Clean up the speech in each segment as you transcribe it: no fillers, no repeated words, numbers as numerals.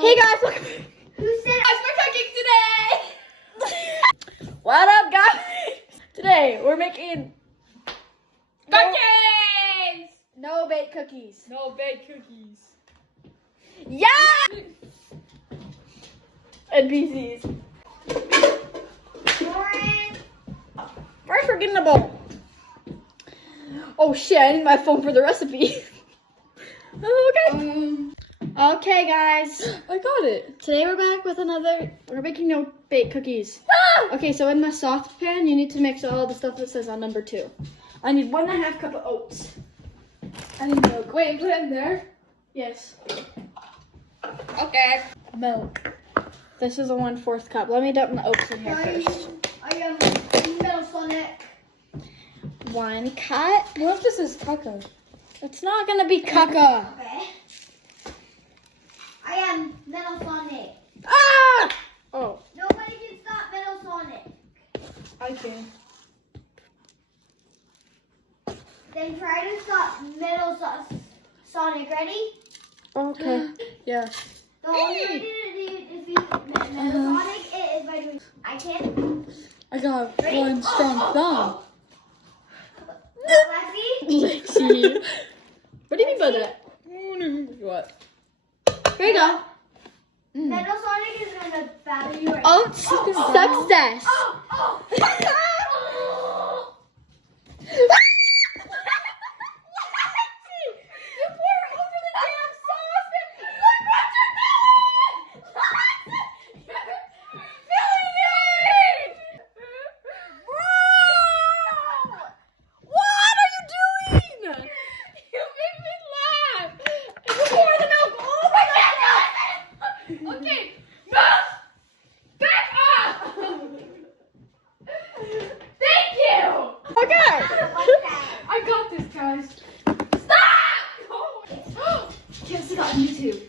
Hey guys, look. Who said we're cooking today? What up, guys? Today we're making Cookies! no bake cookies. No baked cookies. Yeah! And PCs. We're forgetting the bowl. Oh shit, I need my phone for the recipe. Okay. Okay, guys. I got it. Today we're back with we're making no bake cookies. Okay, so in the saucepan, you need to mix all the stuff that says on number 2. I need 1.5 cup of oats. I need milk. Wait, put it in there? Yes. Okay. Milk. This is a 1/4 cup. Let me dump the oats in here first. I am middle Sonic. 1 cup. What if this is caca? It's not gonna be caca. Okay. I am Metal Sonic. Ah! Oh, Nobody can stop Metal Sonic. I can. Then try to stop Metal Sonic. Ready? Okay. Yeah. The only way to defeat Metal Sonic is by doing. I can. I got Ready? one strong thumb. Lexi. Lexi. What do you mean by that? What? Here you go. Metal Sonic is gonna battle you right Oats success. Oh! I got this, guys. Stop! Can't see that on YouTube.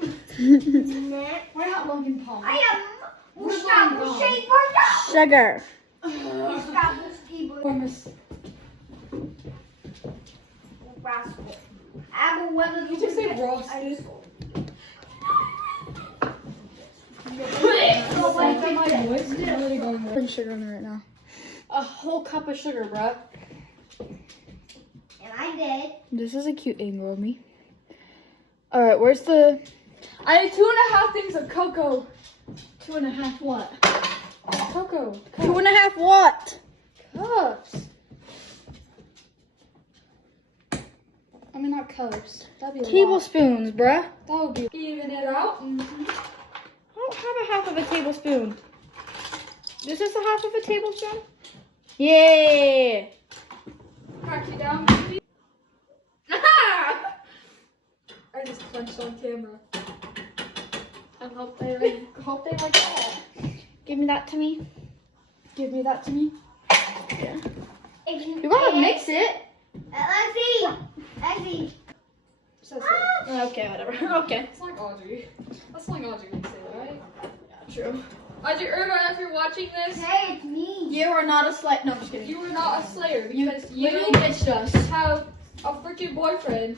Why not Logan Paul? I am Sugar. You just say Ross. Putting sugar in it right now. A whole cup of sugar, bruh. And I did. This is a cute angle of me. Alright, where's the... I need 2.5 things of cocoa. 2.5 what? Cocoa. 2.5 what? Cups. I mean, not cups. That'd be a lot. Tablespoons, bruh. That would be even it out. I don't have a half of a tablespoon. This is a half of a tablespoon? Yeah. Crack you down, baby. I just clenched on camera. I hope they like that. Give me that to me. Give me that to me. Yeah. You gotta mix it. Lexi. Okay, whatever. Okay. It's like Audrey. That's like Audrey would say, right? Yeah, true. Audrey Irvine, if you're watching this, Hey, it's me. You are not a slave. No, I'm just kidding. you are not a slayer because you literally ditched us. have a freaking boyfriend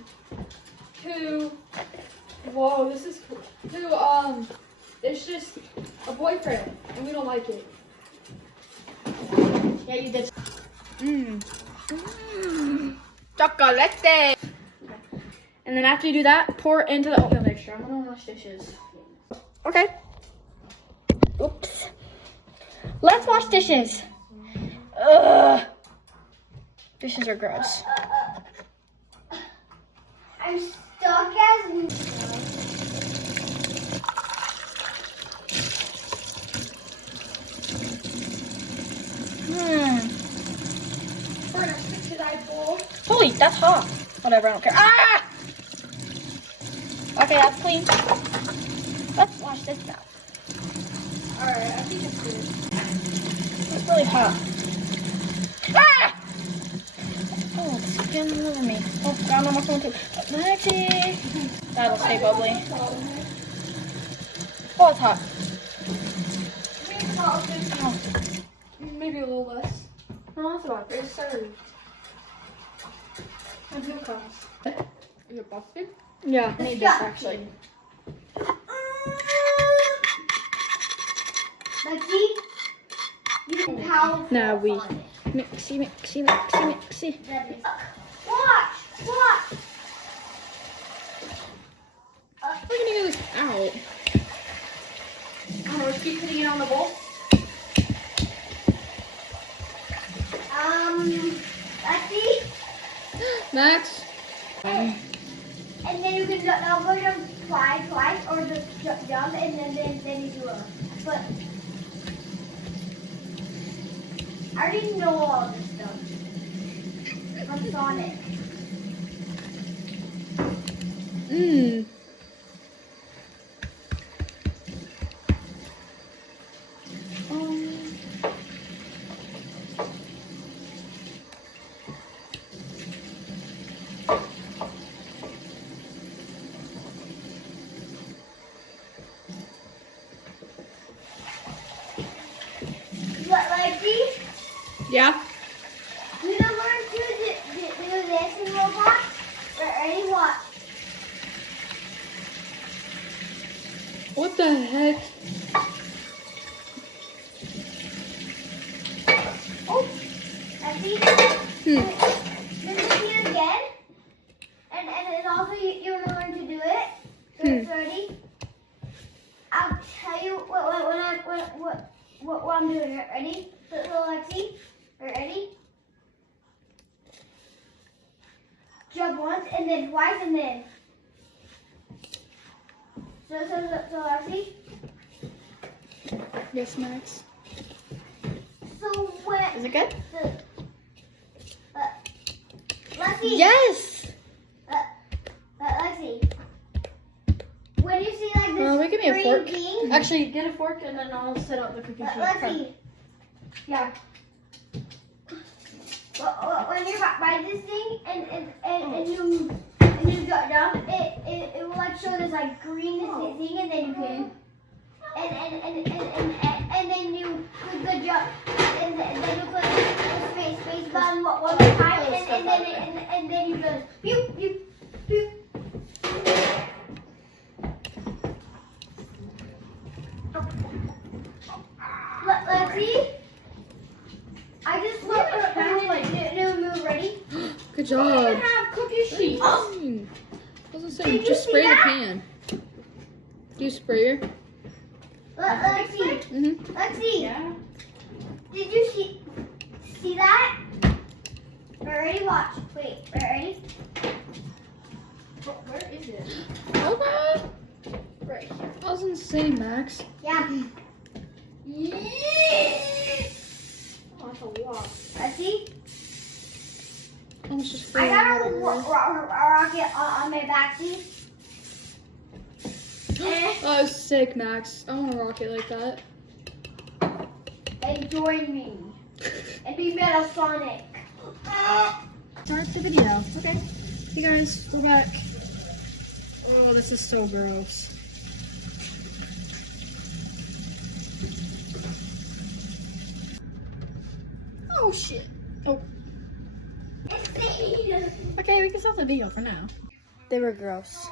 who, whoa, this is cool. Who, it's just a boyfriend and we don't like it. Yeah, you did. Chocolate. And then after you do that, pour it into the oatmeal mixture. I'm gonna wash dishes. Okay. Oops. Let's wash dishes. Ugh. Dishes are gross. I'm stuck as. We're gonna stick to that bowl. Holy, that's hot. Whatever, I don't care. Ah! Okay, that's clean. Let's wash this now. Alright, I think it's good. It's really hot. Ah! Oh, it's getting all over me. Oh, God, I'm also going to. Lexi! That'll stay bubbly. Oh, it's hot. Oh. Maybe a little less. No, that's about it. It's served. And who comes? Is it busted? Yeah, I need this actually. Now we on it. mixy, mixy, mixy, mixy. Watch! Watch! We're gonna get this out. I don't know, just keep putting it on the bowl. Let's see. Max. And then you can double jump twice, or just jump, and then you do it. But I already know all this stuff from Sonic. Mmm. Lexi, Yeah. you know learn to do this in Roblox? Ready? Watch. What the heck? Oh, Lexi. Then see it again. And also you're gonna learn to do it. So ready? I'll tell you what I'm doing. Ready? So Lexi, ready? Jump once and then twice and then. So Lexi. Yes, Max. So when Is it good? Lexi. Yes. Lexi. When you see like this We give me a green fork. thing, Actually, get a fork and then I'll set up the cookie sheet. Lexi. Yeah. When you buy this thing and you jump, it will like show this like green thing, and then you can and then you put the jump and then you put the space button one more time, and then you just pew pew pew. Let's see. I just new move. Ready? Good I job. have cookie sheets. Doesn't say. Did you Just see spray the that? pan. Do you spray her? Let's see. Mm-hmm. Let's see. Yeah. Did you see that? Ready? Watch. Wait. Ready? Where is it? Okay. Right here. That was insane, Max. Yeah. Oh, that's a lot. Let's see. I was just I spraying got her a everywhere. rocket on my back seat. Oh, sick, Max. I want a rocket like that. And join me. And be Metal Sonic. Start the video. Okay. Hey guys, we're back. Oh, this is so gross. Oh shit. Oh. Okay, we can stop the video for now. They were gross.